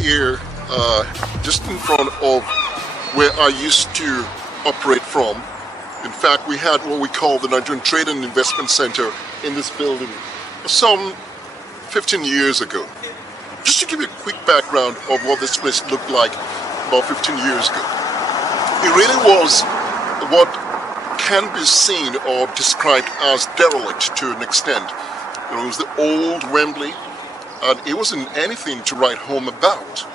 Here, just in front of where I used to operate from. In fact, we had what we call the Nigerian Trade and Investment Center in this building some 15 years ago. Just to give you a quick background of what this place looked like about 15 years ago. It really was what can be seen or described as derelict to an extent. You know, it was the old Wembley, and it wasn't anything to write home about.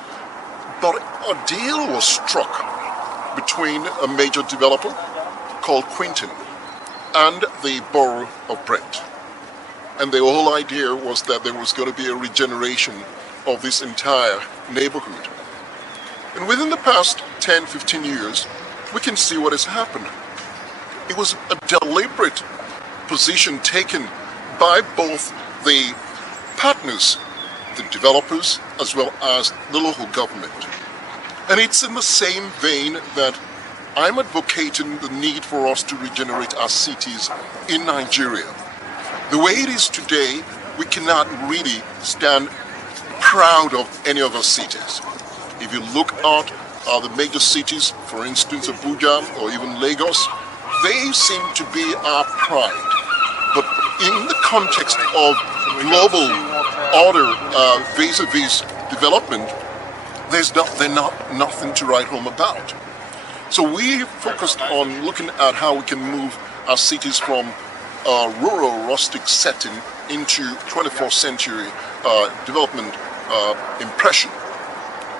But a deal was struck between a major developer called Quinton and the borough of Brent. And the whole idea was that there was going to be a regeneration of this entire neighborhood. And within the past 10, 15 years, we can see what has happened. It was a deliberate position taken by both the partners, the developers, as well as the local government. And it's in the same vein that I'm advocating the need for us to regenerate our cities in Nigeria. The way it is today, we cannot really stand proud of any of our cities. If you look at the major cities, for instance Abuja or even Lagos, they seem to be our pride. But in the context of global order vis-a-vis development, they're nothing to write home about. So we focused on looking at how we can move our cities from a rural, rustic setting into 21st century development impression.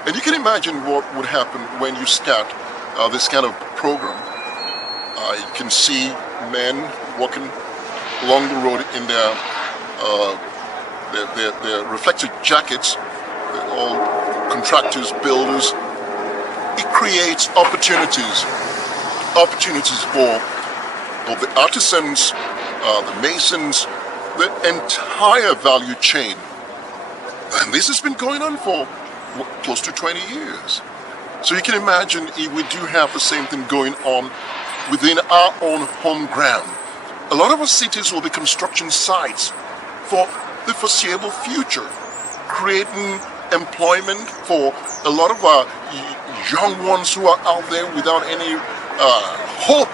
And you can imagine what would happen when you start this kind of program. You can see men walking along the road in their reflective jackets. They're all contractors, builders. It creates opportunities for both the artisans, the masons, the entire value chain. And this has been going on for close to 20 years. So you can imagine if we do have the same thing going on within our own home ground. A lot of our cities will be construction sites for the foreseeable future, creating employment for a lot of our young ones who are out there without any hope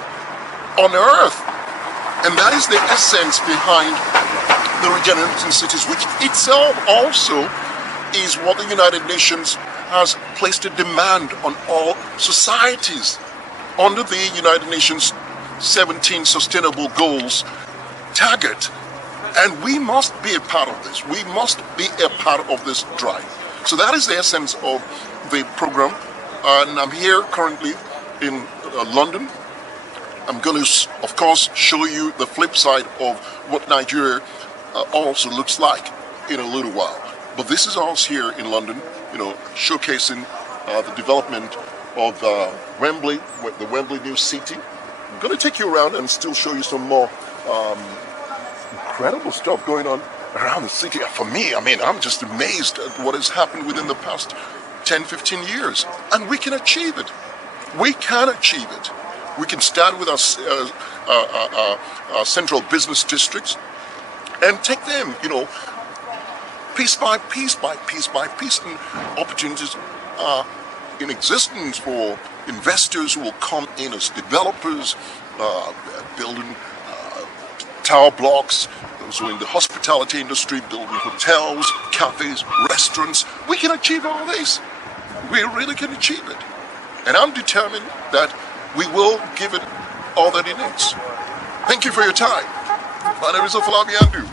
on earth. And that is the essence behind the regenerating cities, which itself also is what the United Nations has placed a demand on all societies under the United Nations 17 Sustainable Goals target. And we must be a part of this. We must be a part of this drive. So that is the essence of the program. And I'm here currently in London. I'm going to, of course, show you the flip side of what Nigeria also looks like in a little while. But this is us here in London, showcasing the development of Wembley, the Wembley new city. I'm going to take you around and still show you some more incredible stuff going on around the city. For me, I'm just amazed at what has happened within the past 10, 15 years. And we can achieve it. We can achieve it. We can start with our central business districts and take them, piece by piece by piece by piece, and opportunities are in existence for investors who will come in as developers, building tower blocks, those who are in the hospitality industry, building hotels, cafes, restaurants. We can achieve all this. We really can achieve it. And I'm determined that we will give it all that it needs. Thank you for your time. My name is Afolabi Andu.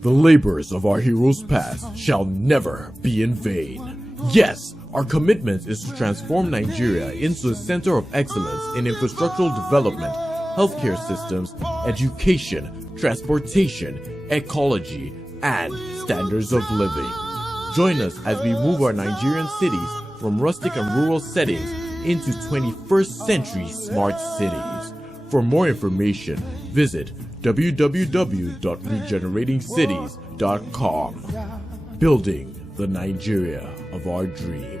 The labors of our heroes past shall never be in vain. Yes, our commitment is to transform Nigeria into a center of excellence in infrastructural development, healthcare systems, education, transportation, ecology, and standards of living. Join us as we move our Nigerian cities from rustic and rural settings into 21st century smart cities. For more information, visit www.regeneratingcities.com. Building the Nigeria of our dreams.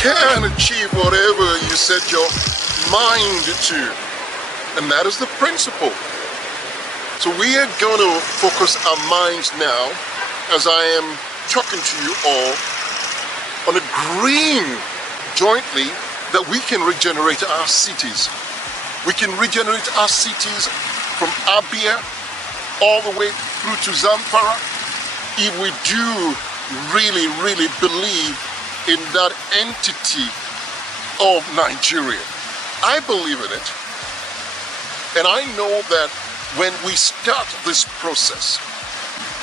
Can achieve whatever you set your mind to, and that is the principle. So we are going to focus our minds now, as I am talking to you all, on agreeing jointly that we can regenerate our cities. We can regenerate our cities from Abia all the way through to Zamfara if we do really believe in that entity of Nigeria. I believe in it, and I know that when we start this process,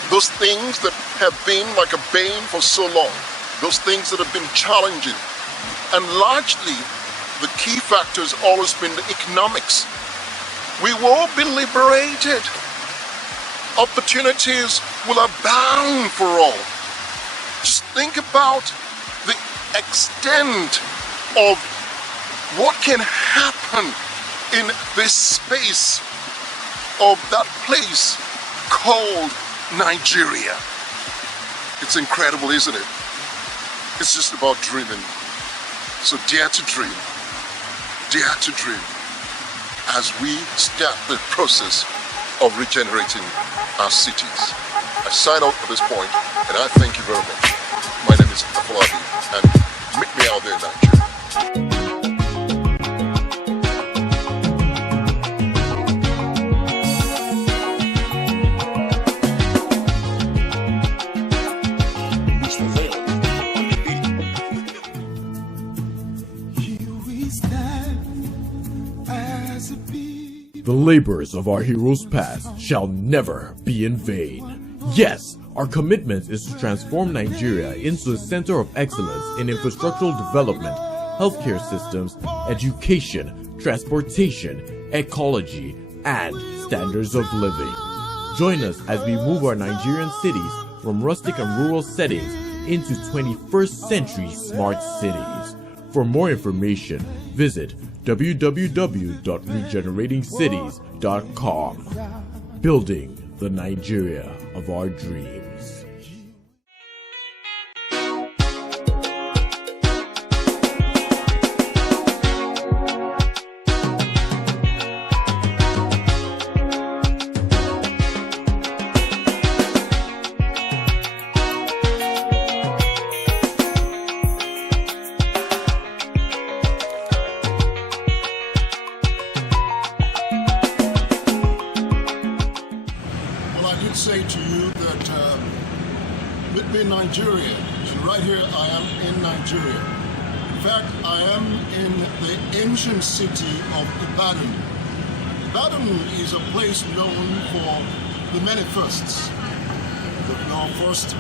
those things that have been like a bane for so long, those things that have been challenging, and largely the key factor has always been the economics, we will be liberated. Opportunities will abound for all. Just think about the extent of what can happen in this space of that place called Nigeria. It's incredible, isn't it? It's just about dreaming. So dare to dream as we start the process of regenerating our cities. I sign off at this point, and I thank you very much. My name is Afolabi, and meet me out there in Nigeria. It's The labors of our heroes past shall never be in vain. Yes, our commitment is to transform Nigeria into a center of excellence in infrastructural development, healthcare systems, education, transportation, ecology, and standards of living. Join us as we move our Nigerian cities from rustic and rural settings into 21st century smart cities. For more information, visit www.regeneratingscities.com. Building the Nigeria of our dreams. Say to you that with me Nigeria, and right here I am in Nigeria. In fact, I am in the ancient city of Ibadan. Ibadan is a place known for the many firsts. The first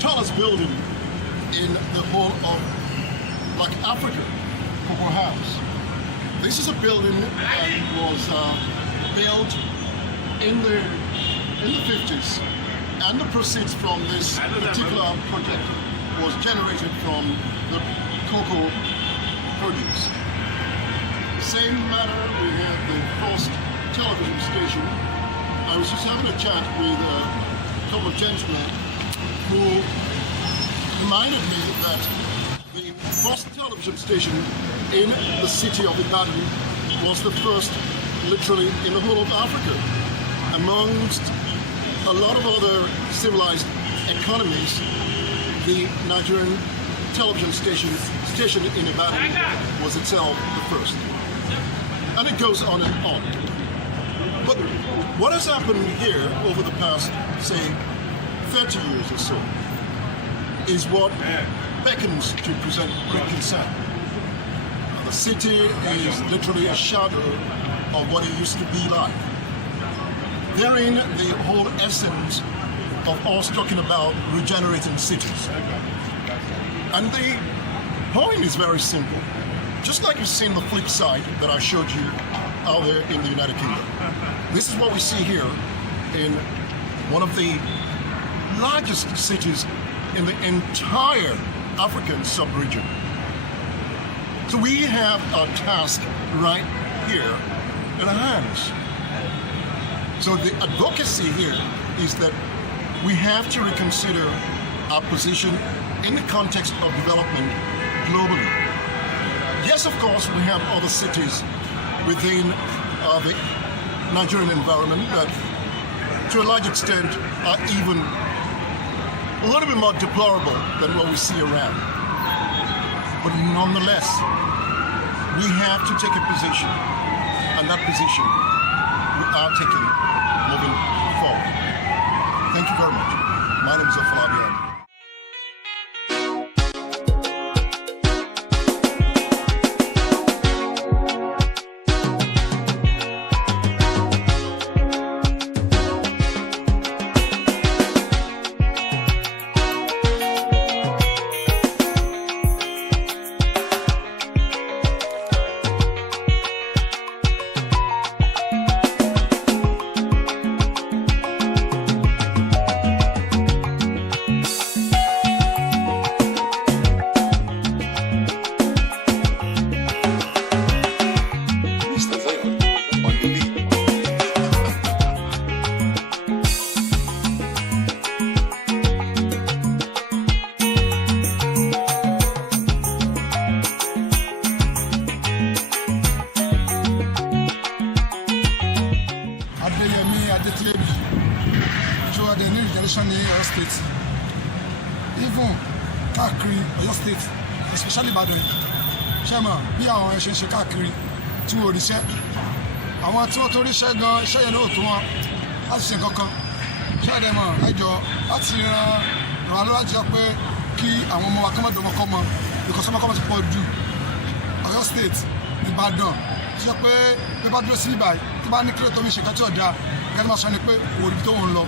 tallest building in the whole of Africa, Cocoa House. This is a building that was built in the 50s, and the proceeds from this particular project was generated from the cocoa produce. Same manner, we have the first television station. I was just having a chat with a couple of gentlemen who reminded me that the first television station in the city of Ibadan was the first literally in the whole of Africa. Amongst a lot of other civilized economies, the Nigerian television station in Ibadan was itself the first. And it goes on and on. But what has happened here over the past, say, 30 years or so, is what beckons to present great concern. The city is literally a shadow of what it used to be like. Therein, the whole essence of us talking about regenerating cities. And the point is very simple. Just like you've seen the flip side that I showed you out there in the United Kingdom. This is what we see here in one of the largest cities in the entire African sub-region. So we have a task right here in our hands. So the advocacy here is that we have to reconsider our position in the context of development globally. Yes, of course, we have other cities within the Nigerian environment that, to a large extent, are even a little bit more deplorable than what we see around. But nonetheless, we have to take a position, and that position we are taking moving forward. Thank you very much. My name is Afolabi Andu. Even káàkiri Ọ̀yọ́ state, especially Ìbàdàn, ṣẹ́mọ̀ bí àwọn ẹ̀ ṣe ń ṣe káàkiri tí wọ́n ríṣẹ́. Àwọn tí wọ́n tó ríṣẹ́ gan iṣẹ́ yẹn lóòótọ́ wọn láti ṣe nǹkan kan. Ṣáàdẹ̀ mọ̀ ẹjọ́ láti ràn án lọ́wọ́ láti sọ pé kí àwọn ọmọ wa kọ́ mọ́ dọ̀mọ́kọ́mọ because ọmọkọ́mọ ti pọ̀ jù Ọ̀yọ́ state, Ìbàdàn, tí ó pé bí bá dúró sí ibà tí bá ní kíló tó ń ṣe kátí ọ̀dà kẹ́lí máa sọ ni pé òòrùn tó ń lọ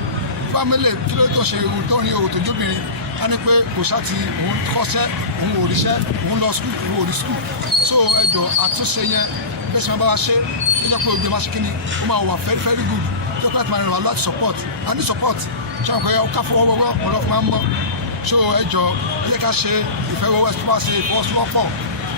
tí bá mẹ́lẹ̀ kíló tó ṣe òòrùn tó ń rí òòrùn tó jóbìnrin á ní pé kò ṣáàtì òun kọ́ṣẹ́ òun ò ríṣẹ́ òun lọ skul òun ò rí skul so ẹjọ́ àtúnṣe yẹn bẹ́ẹ̀ sọ ma bá wa ṣe é jẹ́ pé ògbé máa ṣe kíni ó máa wà very very good tó pẹ́ àti máa rìn wá láti support a ní support ṣé àwọn kan ká fọwọ́wọ́wọ́ ọ̀pọ̀lọpọ̀ máa ń mọ́ so ẹjọ́ ẹ jẹ́ ká ṣe ìfẹ́wọ́wọ́ tó bá ṣe ìfọwọ́sowọ́pọ̀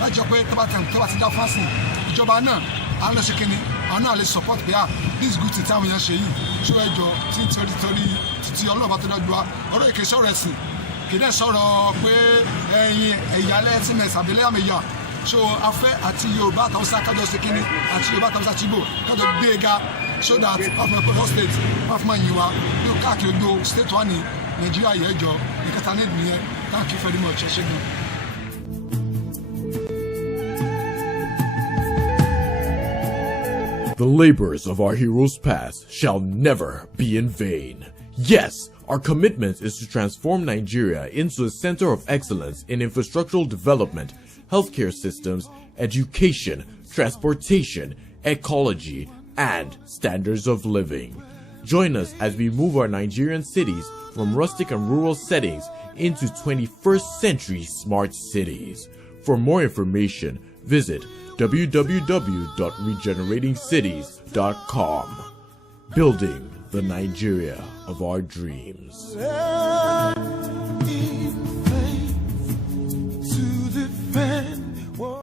láti jọ pé tó bá ti dá fásitì ìjọba náà à ń lọ ṣe kíni àwọn náà lè support pé this good thing táwọn èèyàn ṣe yìí so ẹjọ́ tí torí títí ọlọ́ọ̀bá tó dájú wa ọ̀rọ̀ ìkè sọ̀rọ̀ ẹ̀sìn kì í dẹ̀ sọ̀rọ̀ pé ẹ̀yin ẹ̀yàlẹ́ ẹ̀sìn mẹ́sà àbílẹ̀ àmìyà so afẹ́ àti Yorùbá àtàwọn kájọ ṣe kíni àti Yorùbá àtàwọn Ìgbò kájọ gbé e ga so that afọ ẹ̀kọ́ state afọ máa yìn wá yóò káàkiri gbó state wa ní Nàìjíríà yẹ ẹjọ́ ìkẹta ní ìdìyẹn thank you very much ẹ ṣé gan. The labors of our heroes past shall never be in vain. Yes, our commitment is to transform Nigeria into a center of excellence in infrastructural development, healthcare systems, education, transportation, ecology, and standards of living. Join us as we move our Nigerian cities from rustic and rural settings into 21st century smart cities. For more information, visit www.regeneratingcities.com. Building the Nigeria of our dreams.